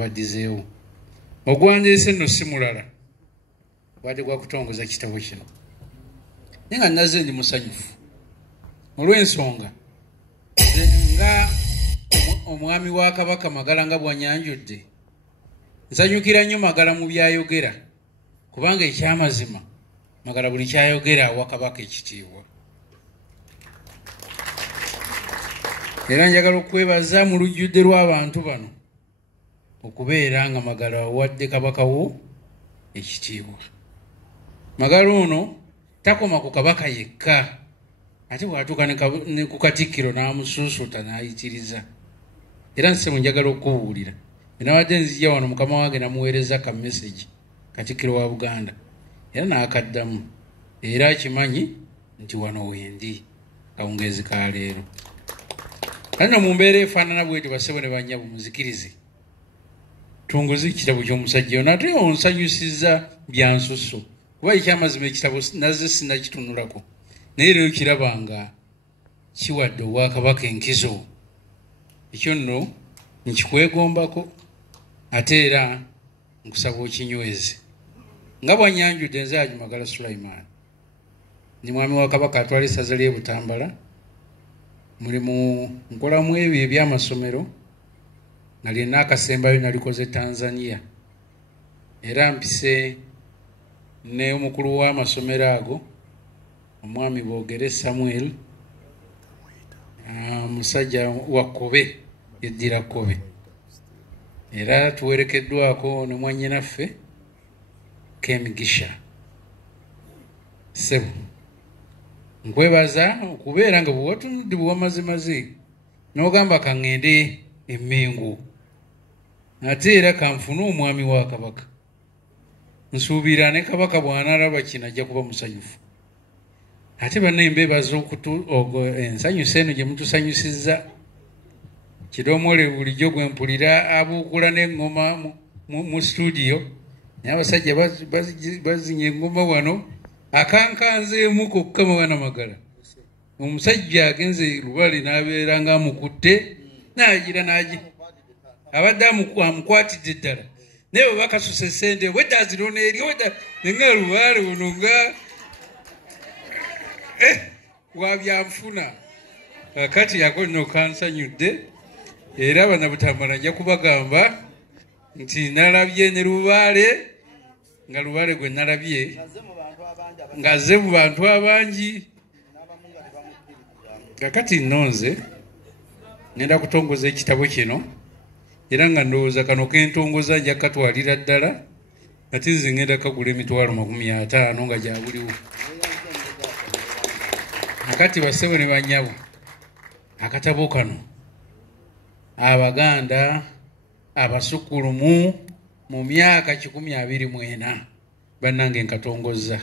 badizeewo ogwandiise nno si mulala bwadde gwa kutongoza kitabo kino naye nga nazze ndi musanyufu olw'ensonga nga omwami wa Kabaka Magala nga bwanyanjudde nsanyukira nnyo Magala mu byayogera kubanga ekyamazima Magala buli kyayogera awa Kabaka ekitiibwa. Era njagala okwebaza mu lujjudde lw'abantu bano okubeera nga Magala awadde Kabaka wo ekitiibwa. Magala ono takoma ku Kabaka yekka ate bw'atuuka ne ku Katikkiro n'amusuusuuta n'ayitiriza. Era nse njagala okubuulira nawadde nzija wano mukama wange namuweereza ka message Katikkiro wa Buganda era n'akaddamu era akimanyi nti wano wendi kawungeezi ka leero. Kano mu mbeera efaanana bwetyo basebo ne bannyabo muzikirize tunguzi ekitabo ky'omusajja ono ate onsanyusiza bya nsusso kuba ekyamazima ekitabo nazze sinnakitunulako naye leero kiraba nga kiwadde Obwakabaka enkizo. Ekyo nno nkikwegombako ate era nkusaba okinyweze nga bwanyanjudde nze Haji Magala Sulaiman ndi mwami wa Kabaka atwala essaza ly'e Butambala mulimu nkolamu ebyo eby'amasomero nalina akasembayo nalikoze Tanzania era mpise ne omukulu w'amasomero ago omwami Boogere Samuel musajja wa Kobe yeddira Kobe era tuwerekeddwako ne mwannyinaffe Kemigisha Sebo. Nkwebaza okubeera nga bwewatunudde bwamazimazi n'ogamba kaŋŋende Emmengo ate era kanfune omwami wa Kabaka. Nsuubira ne Kabaka bw'anaalaba kino ajja kuba musanyufu. Ate banne mbeebaza ensanyusa eno gye mutusanyusizza kidomole bulijjo gwe mpulira abuukula n'eŋŋoma mu studio naye abasajja bazinya eŋŋoma wano akankanzeemu kokka Mwana Magala. Omusajja agenze Lubale n'abeera nga amukutte n'agira abadde amukwatidde ddala naye bwe bakasusa essente wedda azirona eri wedda nenga Lubale buno nga wabyanfuna kati yako nno kansanyudde era Bannabutambala nja kubagamba nti nalabye ne Lubale nga Lubale gwe nalabye ngazze mu bantu abangi. Kakati nonze ngenda kutongoza ekitabo kino era nga ndowooza kano kentongoza nja katwalira ddala ate nze ngenda kagula emitwalo 50 nga gyabuliwo. Akati basebo ne bannyabo akatabo kano Abaganda abasukulumu mu myaka 124 bannange nkatongozza.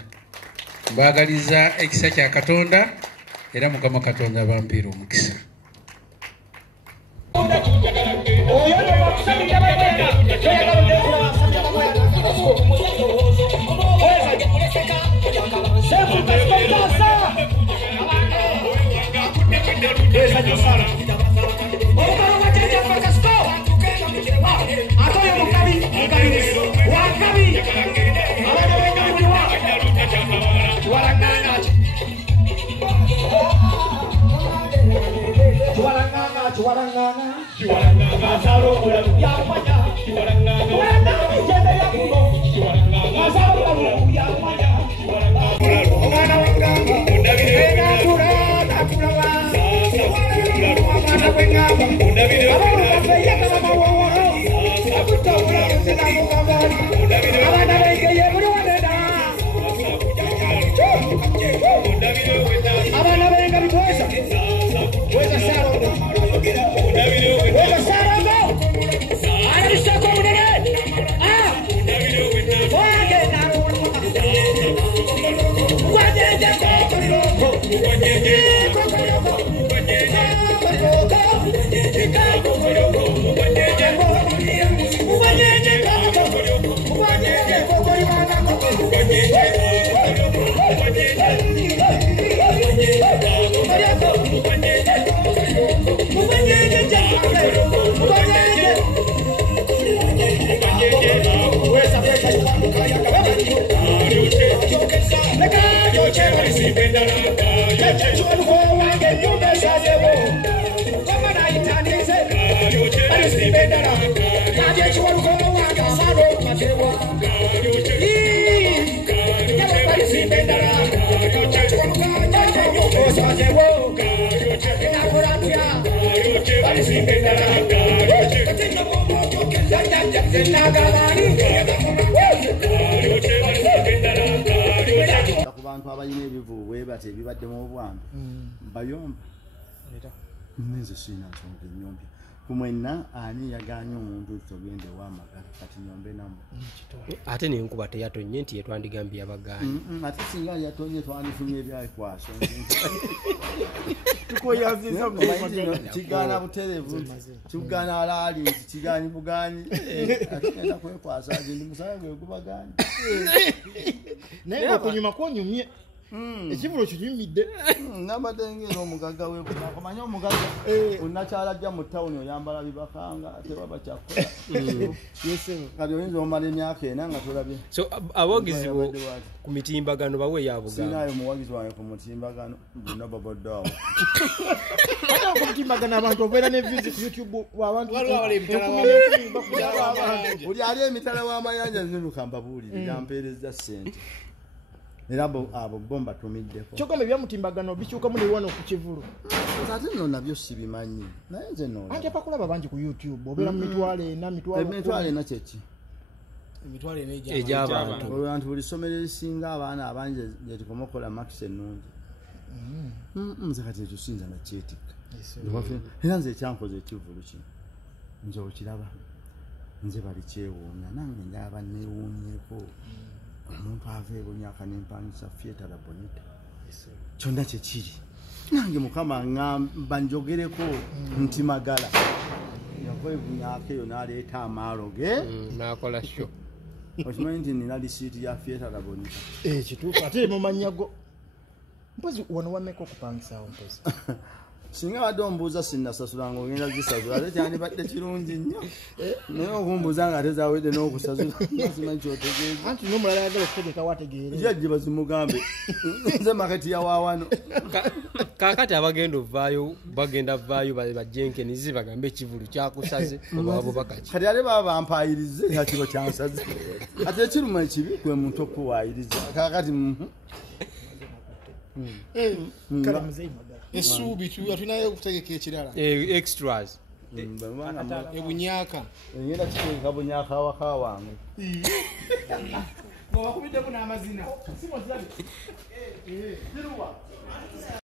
Mbaagaliza ekisa kya Katonda era Mukama Katonda bampiira omukisa. Abantu abayina ebivuwe bate bibadde mu bwambe bayomba nze sina nsonga ennyombi kumwenna ani yaganye omuntu togende wamagala kati nyombe namu ate nenkuba teyatonye nti yetwandigambye abaganye ate singa yatonye twandifunye ebyakwaso tukoyaziza kigana buterevu kigana alali kigani buganyi atugenda kwekwasa ndi musaga gwe gubaganye naye okunyuma kwonyumye ekivulo kinyumidde nabadengera omugaga we akomanya omugaga unakyala ajja mu tawuni oyambala bibakanga tewaba kyakola kati oyinza omala emyaka ena nga tolabye so abawagizi ku mitimbagano bawe yabugamba sinayo muwagizi wange ku mutimbagano bonna babaddeawo ate ku mitimbagano abantu obeera ne views ku YouTube abantu buli ali emitala w'amayanja nzinuka mbabuulire mpeereza ssente era abo bomba tumiddeko kyogamba ebyamutimbagano bikyukamu newano ku kivulu ate nno nabyo sibimanyi naye nze no anti apakulaba bangi ku YouTube obeera mu mitwalo ena emitwalo ena kyeki emitwalo ena egy'abantu abantu buli ssomero erisinga abaana abangi gyetukoma okukola makisi ennungi nze kati ekyo siyinza nakyetikka era nze ekyankoze ekivulu kino nze okiraba nze bali kyewuunya nange njaba neewuunyeko omuntu ava ebonyaka nempangisa fietala bonita kyonna kyekiri nange mukama ngamba njogereko nti magala yava ebunyaka eyo naleeta amaalo ge nakola sho okimanyi nti nina lisiiti ya fietala bonita kituufu ate mumanyago mpozi wano wameka okupangisawo mpozi singa badde ombuuza sinnasasula ng'ogenda gisasula ate kyandibadde kirungi nnyo naye okumbuuza nga ate zawedde n'okusasula simanyi kyotegeeza anti n'omulala yagala okutegeka wategeere jajje bazimugambe nze maketi yawaawano kakati abagenda ovaayo bagenda vaayo bajjenkenizi bagambe ekivulu kyakusaze obabubakaki kati ate baba bampayirize nga kiba kyansaze ate ekiruma ekibi kwe muntu okuwaayiriza kakati kale muzeyi magala essuubi tulinayo okutegeka ekirala extras ebunyaka engenda kiteeka bunyaka awaka wange ngabakubiddeko n'amazina